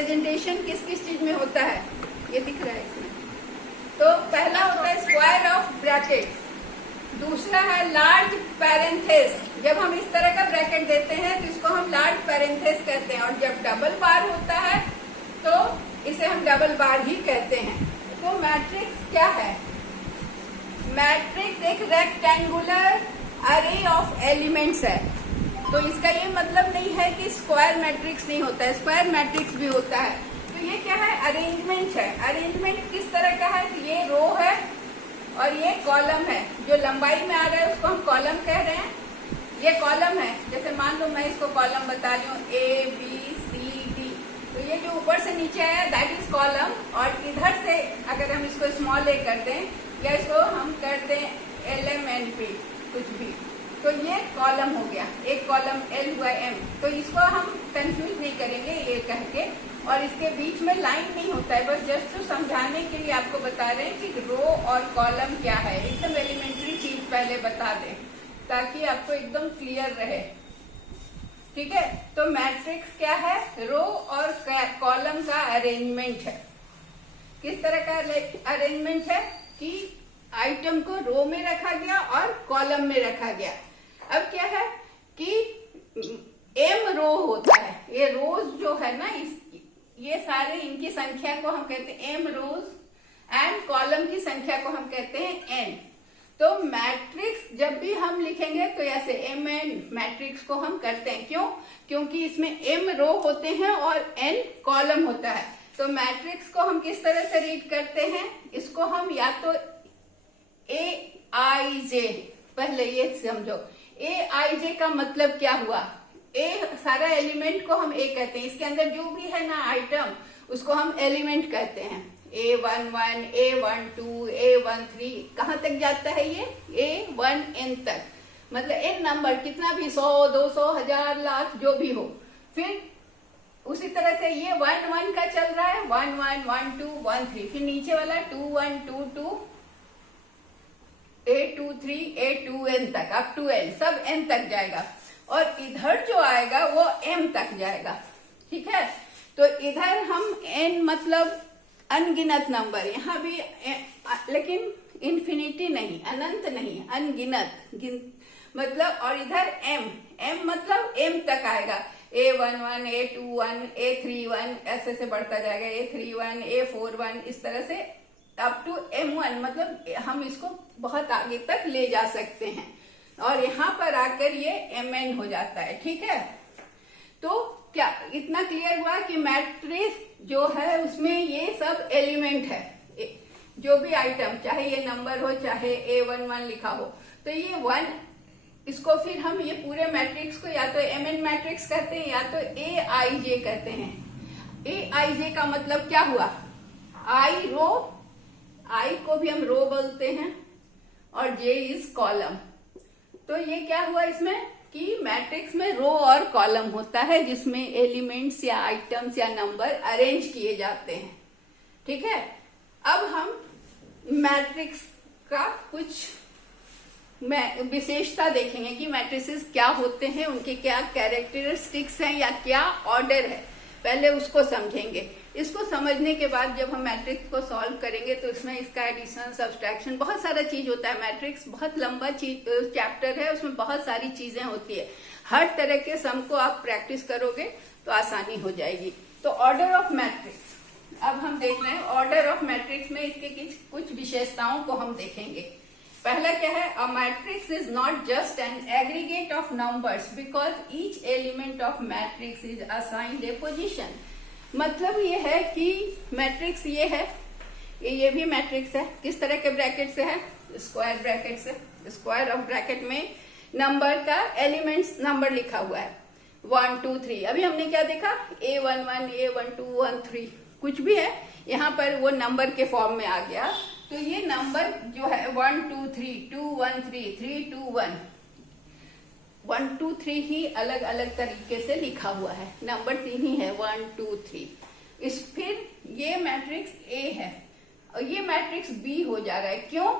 Representation किस किस चीज में होता है, ये दिख रहा है इसमें। तो पहला होता है स्क्वायर ऑफ ब्रैकेट, दूसरा है लार्ज पैरेंथेस। जब हम इस तरह का ब्रैकेट देते हैं तो इसको हम लार्ज पैरेंथेस कहते हैं, और जब डबल बार होता है तो इसे हम डबल बार ही कहते हैं। तो मैट्रिक्स क्या है? मैट्रिक्स एक रेक्टेंगुलर अरे ऑफ एलिमेंट्स है। तो इसका ये मतलब नहीं है कि स्क्वायर मैट्रिक्स नहीं होता है, स्क्वायर मैट्रिक्स भी होता है। तो ये क्या है? अरेंजमेंट है। अरेंजमेंट किस तरह का है? तो ये रो है और ये कॉलम है। जो लंबाई में आ रहा है उसको हम कॉलम कह रहे हैं। ये कॉलम है, जैसे मान लो मैं इसको कॉलम बता रही हूँ ABCD, तो ये जो ऊपर से नीचे आया दैट इज कॉलम। और इधर से अगर हम इसको स्मॉल ए कर दें या इसको हम कर दें LMNP कुछ भी, तो ये कॉलम हो गया। एक कॉलम L हुआ M, तो इसको हम कंफ्यूज नहीं करेंगे ये कह के। और इसके बीच में लाइन नहीं होता है, बस जस्ट तो समझाने के लिए आपको बता रहे हैं कि रो और कॉलम क्या है। एकदम एलिमेंट्री चीज पहले बता दें ताकि आपको एकदम क्लियर रहे, ठीक है। तो मैट्रिक्स क्या है? रो और कॉलम का अरेंजमेंट है। किस तरह का अरेंजमेंट है कि आइटम को रो में रखा गया और कॉलम में रखा गया। अब क्या है कि M रो होता है, ये रोज जो है ना, ये सारे इनकी संख्या को हम कहते हैं M रोज, एंड कॉलम की संख्या को हम कहते हैं N। तो मैट्रिक्स जब भी हम लिखेंगे तो ऐसे MN मैट्रिक्स को हम करते हैं। क्यों? क्योंकि इसमें M रो होते हैं और N कॉलम होता है। तो मैट्रिक्स को हम किस तरह से रीड करते हैं? इसको हम या तो AIJ, पहले ये समझो AIJ का मतलब क्या हुआ? सारा एलिमेंट को हम A कहते हैं, इसके अंदर जो भी है ना आइटम उसको हम एलिमेंट कहते हैं। A11, A12, A13, कहाँ तक जाता है ये? A1N तक, मतलब N नंबर कितना भी, 100, 200, 1000, लाख जो भी हो। फिर उसी तरह से ये 1 का चल रहा है, 1 1 1 2 1 3, फिर नीचे वाला 2 1 2 2, A23, A2N तक, अप टू N, सब N तक जाएगा। और इधर जो आएगा वो M तक जाएगा, ठीक है। तो इधर हम N मतलब अनगिनत नंबर, यहाँ भी लेकिन इन्फिनिटी नहीं, अनंत नहीं, अनगिनत मतलब। और इधर M मतलब M तक आएगा। A11, A21, A31, ऐसे से बढ़ता जाएगा, A31, A41, इस तरह से अप टू M1, मतलब हम इसको बहुत आगे तक ले जा सकते हैं। और यहाँ पर आकर ये MN हो जाता है, ठीक है। तो क्या इतना क्लियर हुआ कि मैट्रिक्स जो है उसमें ये सब एलिमेंट है, जो भी आइटम, चाहे ये नंबर हो चाहे A11 लिखा हो, तो ये 1, इसको फिर हम ये पूरे मैट्रिक्स को या तो MN मैट्रिक्स कहते हैं या तो AIJ कहते हैं। AIJ का मतलब क्या हुआ? I रो, I को भी हम रो बोलते हैं, और J इज कॉलम। तो ये क्या हुआ इसमें कि मैट्रिक्स में रो और कॉलम होता है जिसमें एलिमेंट्स या आइटम्स या नंबर अरेंज किए जाते हैं, ठीक है। अब हम मैट्रिक्स का कुछ विशेषता देखेंगे कि मैट्रिसेस क्या होते हैं, उनके क्या कैरेक्टरिस्टिक्स हैं या क्या ऑर्डर है, पहले उसको समझेंगे। इसको समझने के बाद जब हम मैट्रिक्स को सॉल्व करेंगे तो इसमें इसका एडिशन, सब्सट्रैक्शन, बहुत सारा चीज होता है। मैट्रिक्स बहुत लंबा चैप्टर है, उसमें बहुत सारी चीजें होती है। हर तरह के सम को आप प्रैक्टिस करोगे तो आसानी हो जाएगी। तो ऑर्डर ऑफ मैट्रिक्स अब हम देख रहे हैं। ऑर्डर ऑफ मैट्रिक्स में इसके कुछ विशेषताओं को हम देखेंगे। पहला क्या है? A matrix is not just an aggregate of numbers because each element of matrix is assigned A position. मतलब ये है कि मैट्रिक्स ये है, ये भी मैट्रिक्स है। किस तरह के ब्रैकेट से है? स्क्वायर ब्रैकेट से। स्क्वायर ऑफ ब्रैकेट में नंबर का एलिमेंट्स नंबर लिखा हुआ है 1 2 3। अभी हमने क्या देखा? A11, A12, 1 3 कुछ भी है, यहाँ पर वो नंबर के फॉर्म में आ गया। तो ये नंबर जो है 1 2 3, 2 1 3, 3 2 1, 1 2 3 ही अलग अलग तरीके से लिखा हुआ है। नंबर 3 ही है, 1 2 3। इस फिर ये मैट्रिक्स A है और ये मैट्रिक्स B हो जा रहा है। क्यों?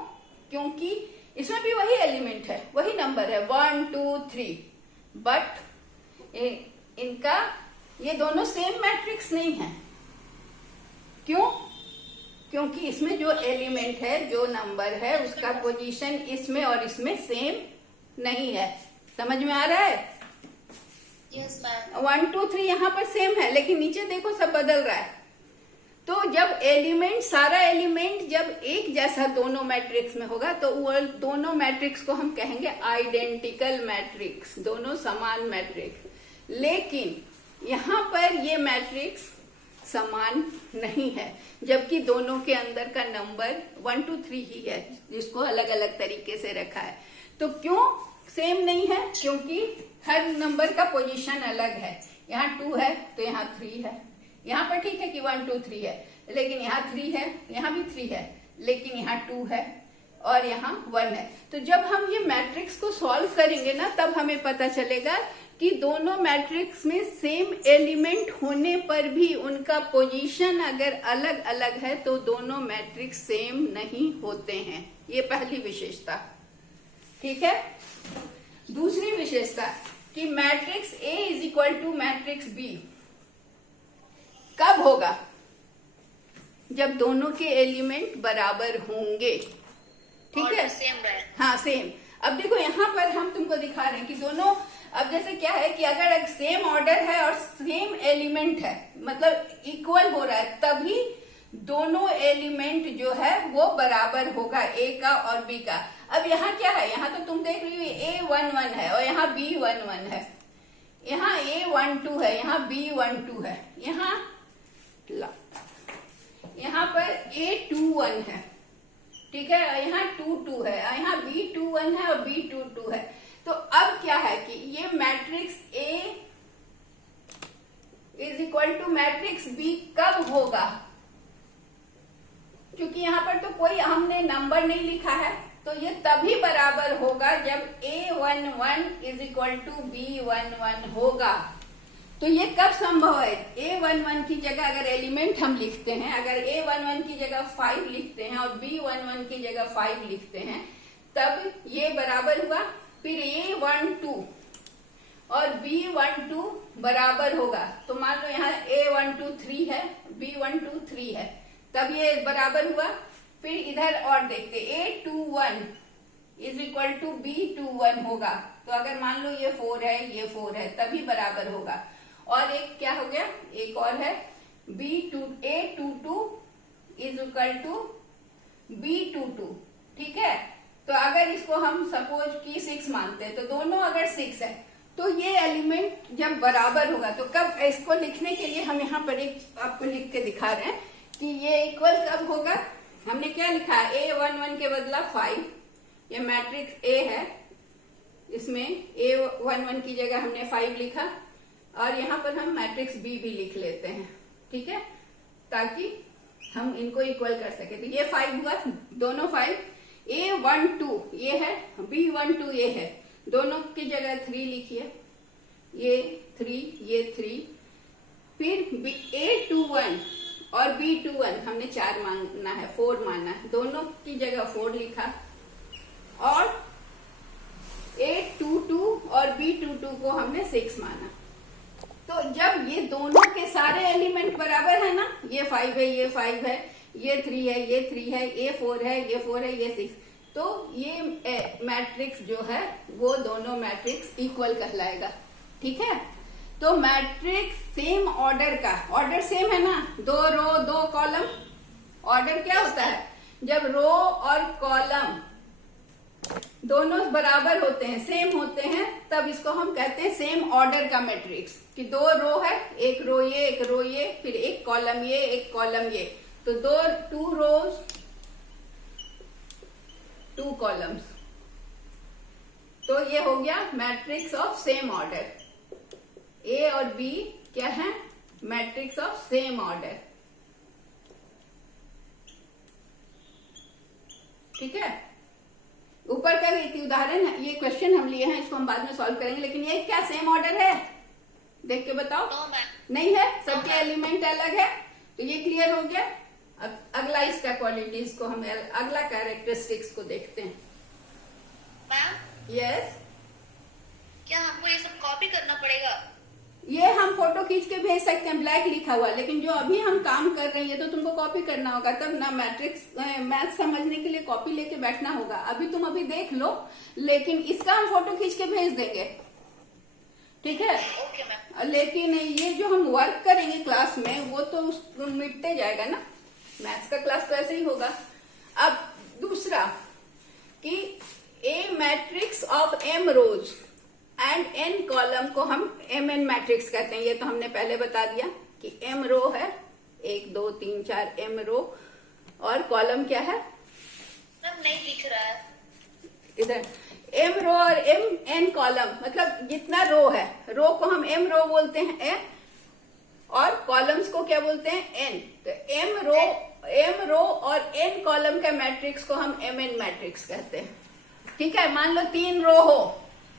क्योंकि इसमें भी वही एलिमेंट है, वही नंबर है 1 2 3, बट इनका ये दोनों सेम मैट्रिक्स नहीं है। क्यों? क्योंकि इसमें जो एलिमेंट है, जो नंबर है, उसका पोजीशन इसमें और इसमें सेम नहीं है। समझ में आ रहा है? Yes ma'am. 1 2 3 यहाँ पर सेम है, लेकिन नीचे देखो सब बदल रहा है। तो जब एलिमेंट, सारा एलिमेंट जब एक जैसा दोनों मैट्रिक्स में होगा तो वो दोनों मैट्रिक्स को हम कहेंगे आइडेंटिकल मैट्रिक्स, दोनों समान मैट्रिक्स। लेकिन यहाँ पर ये मैट्रिक्स समान नहीं है, जबकि दोनों के अंदर का नंबर 1 2 3 ही है, जिसको अलग अलग तरीके से रखा है। तो क्यों सेम नहीं है? क्योंकि हर नंबर का पोजीशन अलग है। यहाँ 2 है तो यहाँ 3 है। यहाँ पर ठीक है कि 1 2 3 है, लेकिन यहाँ 3 है, यहाँ भी 3 है, लेकिन यहाँ 2 है और यहाँ 1 है। तो जब हम ये मैट्रिक्स को सॉल्व करेंगे ना, तब हमें पता चलेगा कि दोनों मैट्रिक्स में सेम एलिमेंट होने पर भी उनका पोजीशन अगर अलग अलग है तो दोनों मैट्रिक्स सेम नहीं होते हैं। ये पहली विशेषता। ठीक है। दूसरी विशेषता कि matrix A is equal to matrix B कब होगा? जब दोनों के एलिमेंट बराबर होंगे। ठीक है, सेम रहे। हाँ सेम। अब देखो यहाँ पर हम तुमको दिखा रहे हैं कि दोनों, अब जैसे क्या है कि अगर सेम ऑर्डर है और सेम एलिमेंट है, मतलब इक्वल हो रहा है, तभी दोनों एलिमेंट जो है वो बराबर होगा, ए का और बी का। अब यहाँ क्या है? यहाँ तो तुम देख रही हो A11 है और यहाँ B11 है, यहाँ A12 है, यहाँ B12 है, यहाँ पर A21 है। ठीक है, यहाँ 22 है, यहाँ B21 है और B22 है। तो अब क्या है कि ये matrix A is equal to matrix B कब होगा? क्योंकि यहाँ पर तो कोई हमने नंबर नहीं लिखा है, तो ये तभी बराबर होगा जब A11 is equal to B11 होगा। तो ये कब संभव है? A11 की जगह अगर एलिमेंट हम लिखते हैं, अगर A11 की जगह 5 लिखते हैं और B11 की जगह 5 लिखते हैं, तब ये बराबर हुआ। फिर A12 और B12 बराबर होगा, तो मान लो यहाँ A12 3 है, B12 3 है, तब ये बराबर हुआ। फिर इधर और देखते, A21 is equal to B21 होगा, तो अगर मान लो ये 4 है, ये 4 है, तभी बराबर होगा। और एक क्या हो गया? एक और है A22 is equal to B22। ठीक है, तो अगर इसको हम सपोज कि 6 मानते हैं, तो दोनों अगर 6 है तो ये एलिमेंट जब बराबर होगा, तो कब? इसको लिखने के लिए हम यहाँ पर एक आपको लिख के दिखा रहे हैं कि ये इक्वल कब होगा। हमने क्या लिखा है? A11 के बदला 5, ये मैट्रिक्स A है, इसमें A11 की जगह हमने 5 लिखा और यहाँ पर हम मैट्रिक्स B भी लिख लेते हैं। ठीक है, ताकि हम इनको इक्वल कर सके। तो ये 5 हुआ, दोनों 5। A12 ये है, B12 ये है, दोनों की जगह 3 लिखिए, ये 3, ये 3। फिर A21 और B21 हमने 4 मानना है, 4 मानना है, दोनों की जगह 4 लिखा। और A22 और B22 को हमने 6 माना। तो जब ये दोनों के सारे एलिमेंट बराबर है ना, ये 5 है, ये 5 है, ये 3 है, ये 3 है, ये 4 है, ये 4 है, ये 6, तो ये मैट्रिक्स जो है वो दोनों मैट्रिक्स इक्वल कहलाएगा। ठीक है, तो मैट्रिक्स सेम ऑर्डर का, ऑर्डर सेम है ना, 2 रो 2 कॉलम। ऑर्डर क्या होता है? जब रो और कॉलम दोनों बराबर होते हैं, सेम होते हैं, तब इसको हम कहते हैं सेम ऑर्डर का मैट्रिक्स। कि 2 रो है, एक रो ये, एक रो ये, फिर एक कॉलम ये, एक कॉलम ये, तो 2 रोज 2 कॉलम्स। तो ये हो गया मैट्रिक्स ऑफ सेम ऑर्डर। ए और बी क्या है? Matrix of same order. ठीक है, ऊपर का एक उदाहरण है, ये क्वेश्चन हम लिए हैं, इसको हम बाद में सॉल्व करेंगे, लेकिन ये क्या सेम ऑर्डर है? देख के बताओ। नहीं है, सबके एलिमेंट अलग है। तो ये क्लियर हो गया। अब अगला इसका क्वालिटीज को हम, अगला कैरेक्टरिस्टिक्स को देखते हैं। मैम यस, क्या हमको ये सब कॉपी करना पड़ेगा? ये हम फोटो खींच के भेज सकते हैं, ब्लैक लिखा हुआ, लेकिन जो अभी हम काम कर रहे हैं तो तुमको कॉपी करना होगा, तब ना मैट्रिक्स मैथ समझने के लिए कॉपी लेके बैठना होगा। अभी तुम अभी देख लो, लेकिन इसका हम फोटो खींच के भेज देंगे, ठीक है? Okay ma'am. लेकिन ये जो हम वर्क करेंगे क्लास में वो तो मिटते जाएगा ना, मैथ्स का क्लास तो ऐसे ही होगा। अब दूसरा कि a matrix of M rows and N column को हम एम एन मैट्रिक्स कहते हैं। ये तो हमने पहले बता दिया कि एम रो है, 1 2 3 4 एम रो, और कॉलम क्या है? मैम नहीं दिख रहा है इधर एम रो और एम एन कॉलम, मतलब जितना रो है, रो को हम एम रो बोलते हैं एन, और कॉलम्स को क्या बोलते हैं? एन। तो एम रो और एन कॉलम का मैट्रिक्स को हम एम एन मैट्रिक्स कहते हैं, ठीक है? मान लो 3 रो हो,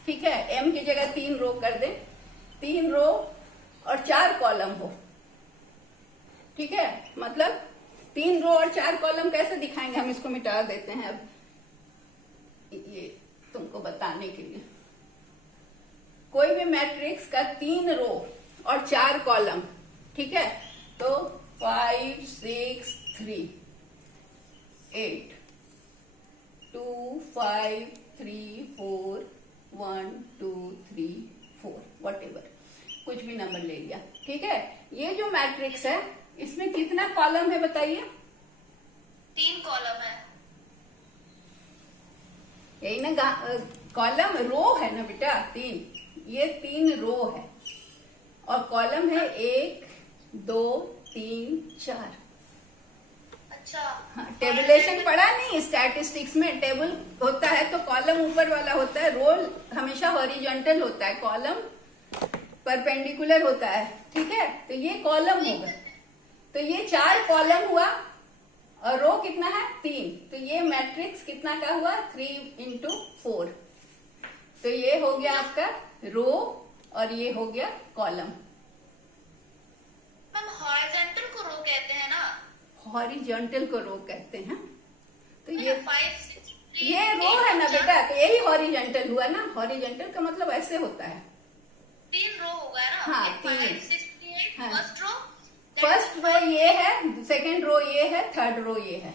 ठीक है? एम की जगह 3 रो कर दे, 3 रो और 4 कॉलम हो, ठीक है? मतलब 3 रो और 4 कॉलम कैसे दिखाएंगे? हम इसको मिटा देते हैं अब, ये तुमको बताने के लिए। कोई भी मैट्रिक्स का 3 रो और 4 कॉलम, ठीक है? तो 5 6 3 8 2 5 3 4 1 2 3 4 whatever, कुछ भी नंबर ले लिया, ठीक है? ये जो मैट्रिक्स है इसमें कितना कॉलम है बताइए? 3 कॉलम है। यही ना, कॉलम रो है ना बेटा 3, ये 3 रो है, और कॉलम है 1 2 3 4। अच्छा। हाँ, टेबुलेशन पढ़ा नहीं? स्टैटिस्टिक्स में टेबल होता है तो कॉलम ऊपर वाला होता है, रो हमेशा हॉरिजॉन्टल होता है, कॉलम परपेंडिकुलर होता है, ठीक है? तो ये कॉलम होगा, तो ये 4 कॉलम हुआ, और रो कितना है? 3। तो ये मैट्रिक्स कितना का हुआ? 3 into 4। तो ये हो गया आपका रो, और ये हो गया कॉलम। मैम हॉरिजॉन्टल को रो कहते हैं ना? हॉरिजॉन्टल को रो कहते हैं। तो ये 5 6 3 ये रो है ना बेटा, तो यही हॉरिजॉन्टल हुआ ना। हॉरिजॉन्टल का मतलब ऐसे होता है। 3 रो होगा ना? हाँ, 5 3। 6 3 8 हाँ। फर्स्ट रो ये है, सेकंड रो ये है, थर्ड रो ये है।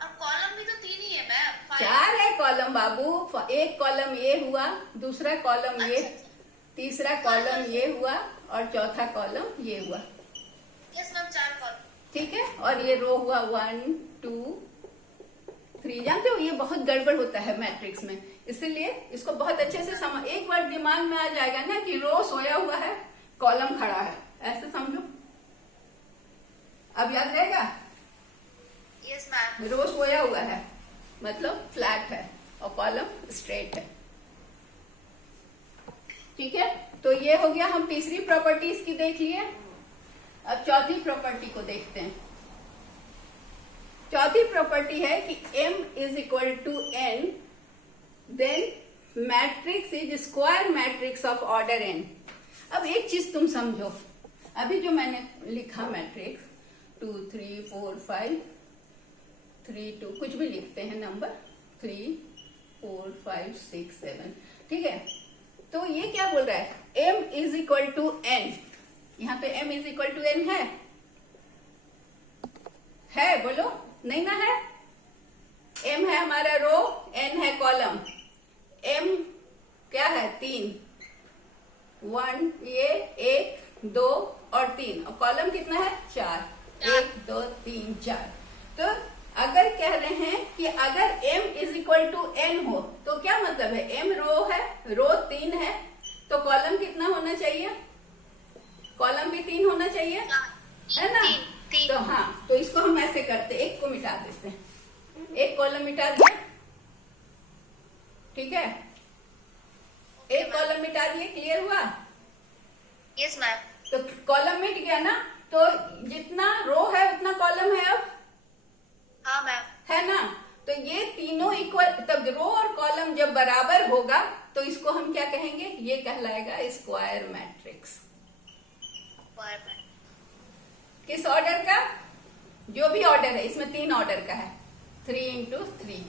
अब कॉलम भी तो 3 ही है मैम। 4 है कॉलम बाबू, एक कॉलम ये हुआ, दूसरा कॉलम ये, तीसरा कॉलम ये हुआ, और चौथा कॉलम ये हुआ, यस मैम 4 कॉलम, ठीक है? और ये रो हुआ 1 2 3। जानते हो ये बहुत गड़बड़ होता है मैट्रिक्स में, इसलिए इसको बहुत अच्छे से समझ, एक बार दिमाग में आ जाएगा ना कि रो सोया हुआ है, कॉलम खड़ा है, ऐसे समझो। अब याद रहेगा? Yes ma'am. रो सोया हुआ है मतलब फ्लैट है, और कॉलम स्ट्रेट है, ठीक है? तो ये हो गया, हम तीसरी प्रॉपर्टीज की देख लिए। अब चौथी प्रॉपर्टी को देखते हैं। चौथी प्रॉपर्टी है कि m is equal to n, then matrix is square matrix of order n। अब एक चीज तुम समझो, अभी जो मैंने लिखा मैट्रिक्स 2 3 4 5 3 2, कुछ भी लिखते हैं नंबर, 3 4 5 6 7, ठीक है? तो ये क्या बोल रहा है? m is equal to n। यहाँ पे m is equal to n है बोलो, नहीं ना है? m है हमारा रो, n है कॉलम। m क्या है? 3, 1 ये 1 2 और 3, और कॉलम कितना है? 4, 1 2 3 4। तो अगर कह रहे हैं कि अगर m is equal to n हो, तो क्या मतलब है? m रो है, रो 3 है, तो कॉलम कितना होना चाहिए? कॉलम भी 3 होना चाहिए, है ना? तो हाँ, तो इसको हम ऐसे करते, एक को मिटा देते हैं, एक कॉलम मिटा दिया, ठीक है? एक कॉलम मिटा दिए, क्लियर हुआ? Yes ma'am. तो कॉलम मिट गया ना, तो जितना रो है उतना कॉलम है अब, हाँ मैम। है ना? तो ये तीनों इक्वल, तब रो और कॉलम जब बराबर होगा तो इसको हम क्या कहेंगे? ये कहलाएगा स्क्वायर मैट्रिक्स। किस ऑर्डर का? जो भी ऑर्डर है, इसमें 3 ऑर्डर का है, 3 into 3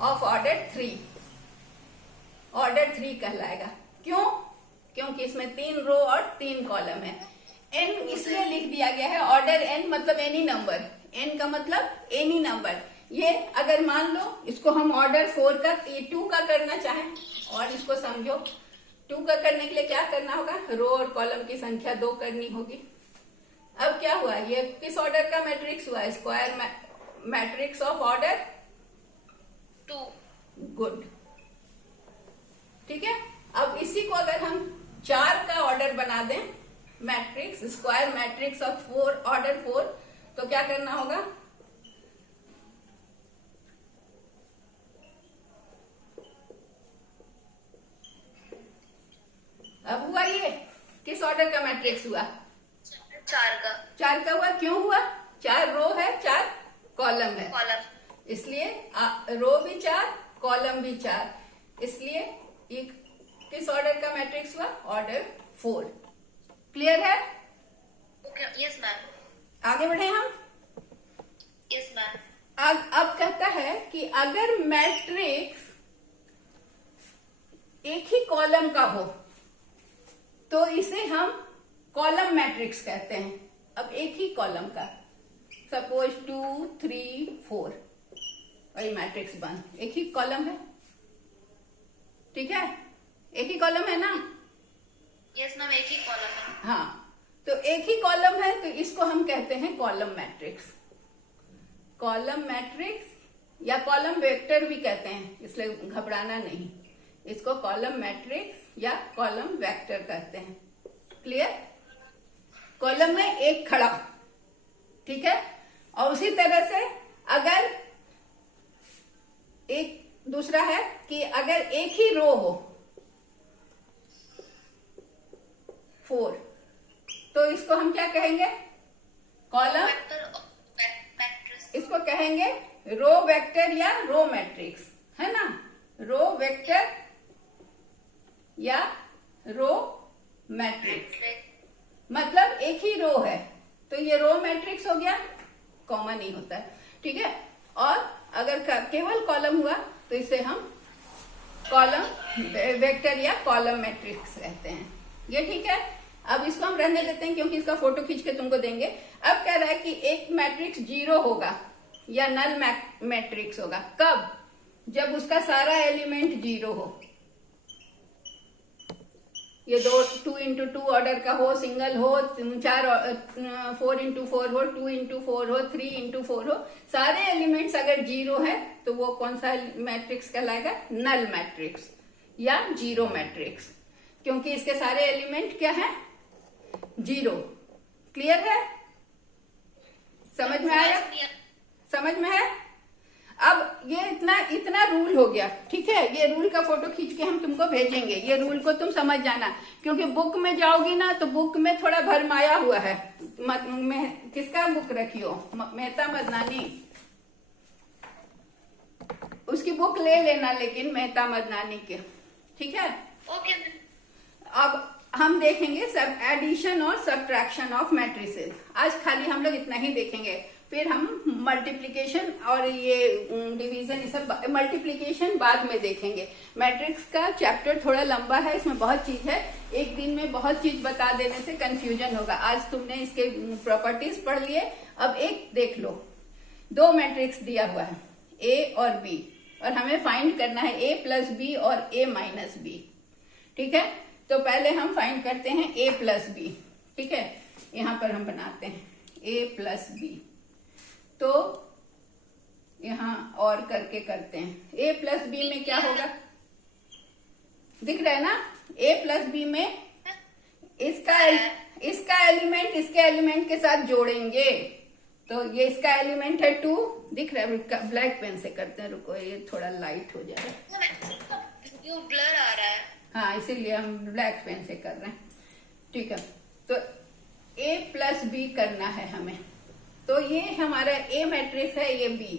ऑफ ऑर्डर 3, ऑर्डर 3 कहलाएगा। क्यों? क्योंकि इसमें 3 रो और 3 कॉलम है। n इसलिए लिख दिया गया है, ऑर्डर n मतलब एनी नंबर, n का मतलब एनी नंबर। ये अगर मान लो इसको हम ऑर्डर 4 का 2 का करना चाहें, और इसको समझो 2 का करने के लिए क्या करना होगा, रो और कॉलम की संख्या 2 करनी होगी। अब क्या हुआ, ये किस ऑर्डर का मैट्रिक्स हुआ, square matrix of order 2। Good, ठीक है। अब इसी को अगर हम 4 का ऑर्डर बना दें, matrix square matrix of 4 order 4, तो क्या करना होगा, अब हुआ ये किस ऑर्डर का मैट्रिक्स हुआ, 4 का। 4 का हुआ। क्यों हुआ, 4 रो है 4 कॉलम है, कॉलम। इसलिए रो भी 4 कॉलम भी 4, इसलिए ये किस ऑर्डर का मैट्रिक्स हुआ, ऑर्डर 4। क्लियर है, ओके, यस मैम। आगे बढ़े हम। Yes ma'am. अब कहता है कि अगर मैट्रिक्स एक ही कॉलम का हो तो इसे हम कॉलम मैट्रिक्स कहते हैं। अब एक ही कॉलम का, सपोज 2 3 4, वही मैट्रिक्स बन, एक ही कॉलम है, ठीक है, एक ही कॉलम है ना। यस मैम, एक ही कॉलम है। हाँ, तो एक ही कॉलम है तो इसको हम कहते हैं कॉलम मैट्रिक्स। कॉलम मैट्रिक्स या कॉलम वेक्टर भी कहते हैं, इसलिए घबराना नहीं, इसको कॉलम मैट्रिक्स या कॉलम वेक्टर कहते हैं। क्लियर, कॉलम में एक खड़ा, ठीक है। और उसी तरह से अगर एक दूसरा है कि अगर एक ही रो हो 4, तो इसको हम क्या कहेंगे, कॉलम, मैट्रिक्स। इसको कहेंगे रो वेक्टर या रो मैट्रिक्स, है ना, रो वेक्टर या रो मैट्रिक्स। मतलब एक ही रो है तो ये रो मैट्रिक्स हो गया, कॉमन ही होता है, ठीक है। और अगर केवल कॉलम हुआ तो इसे हम कॉलम वेक्टर या कॉलम मैट्रिक्स कहते हैं। ये ठीक है। अब इसको हम रहने देते हैं क्योंकि इसका फोटो खींच के तुमको देंगे। अब कह रहा है कि एक मैट्रिक्स 0 होगा या नल मैट्रिक्स होगा, कब, जब उसका सारा एलिमेंट 0 हो। ये 2 इंटू 2 ऑर्डर का हो, सिंगल हो, 4 इंटू 4 हो, 2 इंटू 4 हो, 3 इंटू 4 हो, सारे एलिमेंट्स अगर 0 है तो वो कौन सा मैट्रिक्स कहलाएगा, नल मैट्रिक्स या 0 मैट्रिक्स, क्योंकि इसके सारे एलिमेंट क्या है, 0। क्लियर है, समझ में आया, समझ में है। अब ये इतना रूल हो गया, ठीक है। ये रूल का फोटो खींच के हम तुमको भेजेंगे, ये रूल को तुम समझ जाना, क्योंकि बुक में जाओगी ना तो बुक में थोड़ा भरमाया हुआ है। किसका बुक रखी हो, मेहता मदनानी, उसकी बुक ले लेना, लेकिन मेहता मदनानी के, ठीक है। ओके। अब हम देखेंगे सब एडिशन और सब्ट्रैक्शन ऑफ मैट्रिसेस। आज खाली हम लोग इतना ही देखेंगे, फिर हम मल्टीप्लिकेशन और ये डिवीजन, ये सब मल्टीप्लिकेशन बाद में देखेंगे। मैट्रिक्स का चैप्टर थोड़ा लंबा है, इसमें बहुत चीज है, एक दिन में बहुत चीज बता देने से कंफ्यूजन होगा। आज तुमने इसके प्रॉपर्टीज पढ़ लिए, अब एक देख लो, 2 मैट्रिक्स दिया हुआ है ए और बी, और हमें फाइंड करना है ए प्लस बी और ए माइनस बी, ठीक है। तो पहले हम फाइंड करते हैं ए प्लस बी, ठीक है। यहां पर हम बनाते हैं ए प्लस बी, तो यहां और करके करते हैं। ए प्लस बी में क्या होगा, दिख रहा है ना, ए प्लस बी में इसका एलिमेंट इसके एलिमेंट के साथ जोड़ेंगे, तो ये इसका एलिमेंट है 2, दिख रहा है, ब्लैक पेन से करते हैं, रुको ये थोड़ा लाइट हो जाए, ये ब्लर आ रहा है। हाँ, इसीलिए हम ब्लैक पेन से कर रहे हैं, ठीक है। तो ए प्लस बी करना है हमें, तो ये हमारा ए मैट्रिक्स है, ये बी।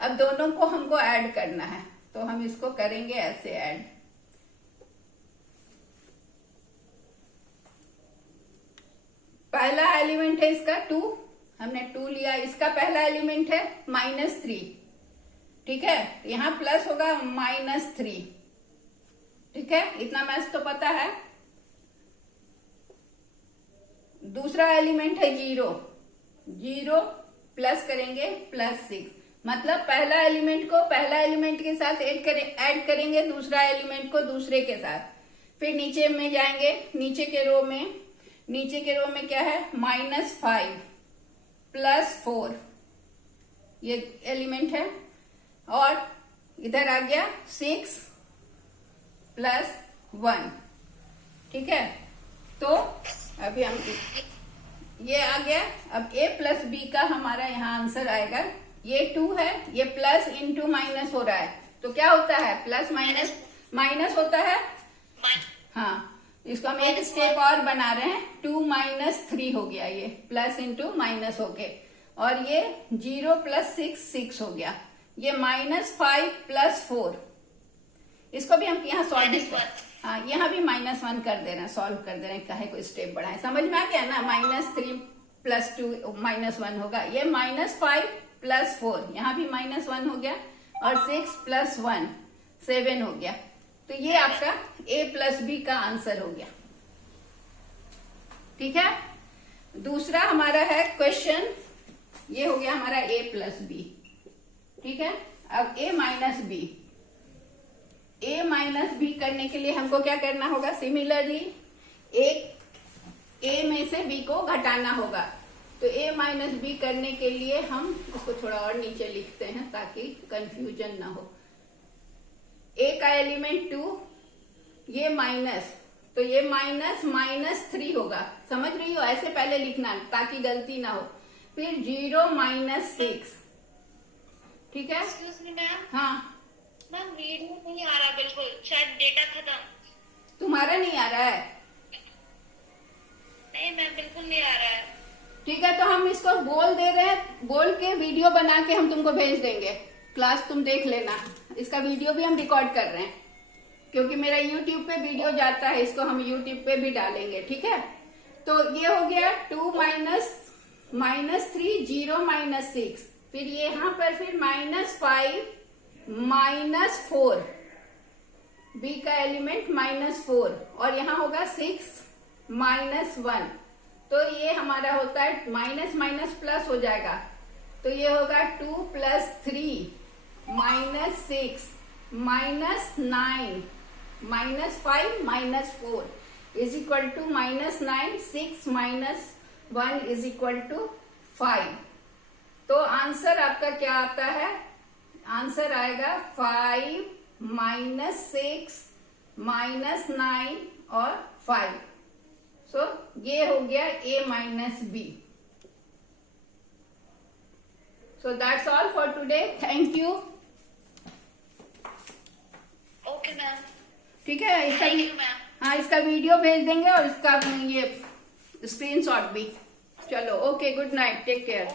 अब दोनों को हमको ऐड करना है, तो हम इसको करेंगे ऐसे ऐड, पहला एलिमेंट है इसका 2, हमने 2 लिया, इसका पहला एलिमेंट है -3, ठीक है। यहां प्लस होगा -3, ठीक है, इतना मैथ तो पता है। दूसरा एलिमेंट है 0, 0 प्लस करेंगे +6, मतलब पहला एलिमेंट को पहला एलिमेंट के साथ ऐड करेंगे, दूसरा एलिमेंट को दूसरे के साथ। फिर नीचे में जाएंगे, नीचे के रो में क्या है, -5 +4 ये एलिमेंट है, और इधर आ गया 6 +1। ठीक है, तो अभी हम ये आ गया। अब a + b का हमारा यहाँ आंसर आएगा, ये 2 है, ये प्लस इंटू माइनस हो रहा है, तो क्या होता है, प्लस माइनस माइनस होता है। हाँ, इसको हम एक स्टेप और बना रहे हैं, 2 - 3 हो गया, ये प्लस इंटू माइनस हो गए, और ये 0 + 6 6 हो गया, ये -5 +4, इसको भी हम यहाँ सॉल्व कर, हाँ यहाँ भी -1 कर दे रहे हैं, सॉल्व कर दे रहे हैं, काहे को स्टेप बढ़ाएं, समझ में आ गया ना। -3 + 2 -1 होगा, ये -5 +4, यहाँ भी -1 हो गया, और 6 + 1 7 हो गया। तो ये आपका a + b का आंसर हो गया। ठीक है, दूसरा हमारा है क्वेश्चन, ये हो गया हमारा a + b। ठीक है, अब a - b, a - b करने के लिए हमको क्या करना होगा, सिमिलरली a में से b को घटाना होगा। तो a - b करने के लिए हम इसको थोड़ा और नीचे लिखते हैं ताकि कंफ्यूजन ना हो। a का एलिमेंट 2, ये माइनस, तो ये -3 होगा, समझ रही हो, ऐसे पहले लिखना ताकि गलती ना हो। फिर 0 - 6। ठीक है, एक्सक्यूज मी मैम, हाँ मैम वीडियो नहीं आ रहा बिल्कुल, शायद डेटा खत्म। तुम्हारा नहीं आ रहा है, नहीं मैम बिल्कुल नहीं आ रहा है। ठीक है, तो हम इसको बोल दे रहे हैं, बोल के वीडियो बना के हम तुमको भेज देंगे, क्लास तुम देख लेना। इसका वीडियो भी हम रिकॉर्ड कर रहे हैं, क्योंकि मेरा यूट्यूब पे वीडियो जाता है, इसको हम यूट्यूब पे भी डालेंगे। ठीक है, तो ये हो गया 2 - -3 0 - 6, फिर ये यहाँ पर फिर -5 -4, b का एलिमेंट -4, और यहाँ होगा 6 -1, तो ये हमारा होता है माइनस माइनस प्लस हो जाएगा, तो ये होगा 2 + 3 -6 -9 -5 -4 = -9, 6 - 1 = 5। तो आंसर आपका क्या आता है, आंसर आएगा 5 -6 -9 और 5। सो ये हो गया a - b। So that's all for today, thank you. Okay ma'am, ठीक है, इसका थैंक यू मैम। हाँ, इसका वीडियो भेज देंगे और इसका ये स्क्रीनशॉट भी। चलो, okay, good night, take care.